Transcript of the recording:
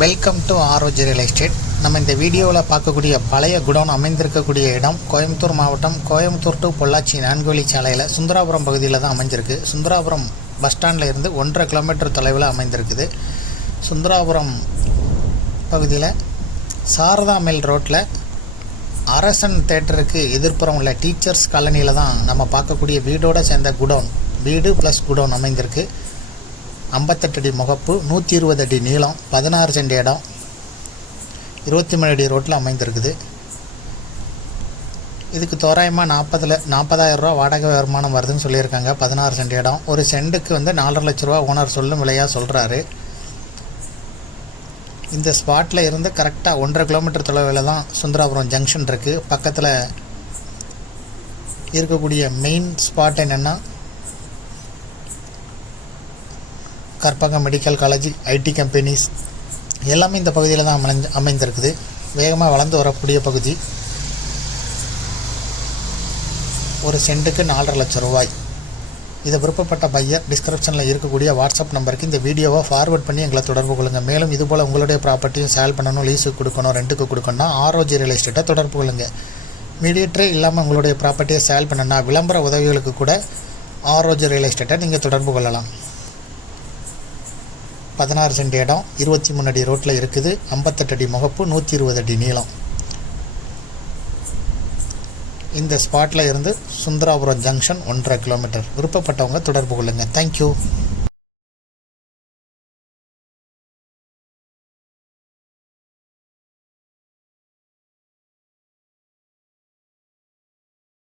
Welcome to ஆரோஜி real estate. நம்ம இந்த வீடியோவில் பார்க்கக்கூடிய பழைய குடோன் அமைந்திருக்கக்கூடிய இடம் கோயம்புத்தூர் மாவட்டம், கோயம்புத்தூர் டு பொள்ளாச்சி 4 வழிச்சாலையில் சுந்தராபுரம் பகுதியில் தான் அமைஞ்சிருக்கு. சுந்தராபுரம் பஸ் ஸ்டாண்டில் இருந்து 1.5 கிலோமீட்டர் தொலைவில் அமைந்திருக்குது. சுந்தராபுரம் பகுதியில் சாரதா மில் ரோட்டில் அரசன் தேட்டருக்கு எதிர்ப்புறம் உள்ள டீச்சர்ஸ் காலனியில் தான் நம்ம பார்க்கக்கூடிய வீடோடு சேர்ந்த குடோன், வீடு ப்ளஸ் குடோன் அமைந்திருக்கு. 58 அடி முகப்பு, 120 அடி நீளம், 16 சென்ட் இடம், 23 அடி ரோட்டில் அமைந்திருக்குது. இதுக்கு தோராயமாக 40,000 ரூபா வாடகை வருமானம் வருதுன்னு சொல்லியிருக்காங்க. 16 சென்ட் இடம், ஒரு சென்ட்டுக்கு 4.5 லட்ச ரூபா ஓனர் சொல்லும் விலையாக சொல்கிறாரு. இந்த ஸ்பாட்டில் இருந்து கரெக்டாக 1.5 கிலோமீட்டர் தொலைவில் தான் சுந்தராபுரம் ஜங்ஷன் இருக்குது. பக்கத்தில் இருக்கக்கூடிய மெயின் ஸ்பாட் என்னென்னா Karpagam medical college, IT companies எல்லாமே இந்த பகுதியில் தான் அமைந்திருக்குது. வேகமாக வளர்ந்து வரக்கூடிய பகுதி. ஒரு சென்ட்டுக்கு 4.5 லட்சம் ரூபாய். இதை விருப்பப்பட்ட பையர் டிஸ்கிரிப்ஷனில் இருக்கக்கூடிய வாட்ஸ்அப் நம்பருக்கு இந்த வீடியோவை ஃபார்வர்ட் பண்ணி எங்களை தொடர்பு கொள்ளுங்கள். மேலும் இதுபோல் உங்களுடைய ப்ராப்பர்ட்டியும் சேல் பண்ணணும், லீஸுக்கு கொடுக்கணும், ரெண்ட்டுக்கு கொடுக்கணும்னா ஆரோஜி ரியல் எஸ்டேட்டை தொடர்பு கொள்ளுங்கள். மீடியேட்டரே இல்லாமல் உங்களுடைய ப்ராப்பர்ட்டியை சேல் பண்ணணும்னா விளம்பர உதவிகளுக்கு கூட ஆரோஜி ரியல் எஸ்டேட்டை நீங்கள் தொடர்பு கொள்ளலாம். 16 சென்ட் இடம், 23 அடி ரோட்டில் இருக்குது. 58 அடி முகப்பு, 120 அடி நீளம். இந்த ஸ்பாட்டில் இருந்து சுந்தராபுரம் ஜங்ஷன் 1.5 கிலோமீட்டர். விருப்பப்பட்டவங்க தொடர்பு கொள்ளுங்கள். தேங்க்யூ.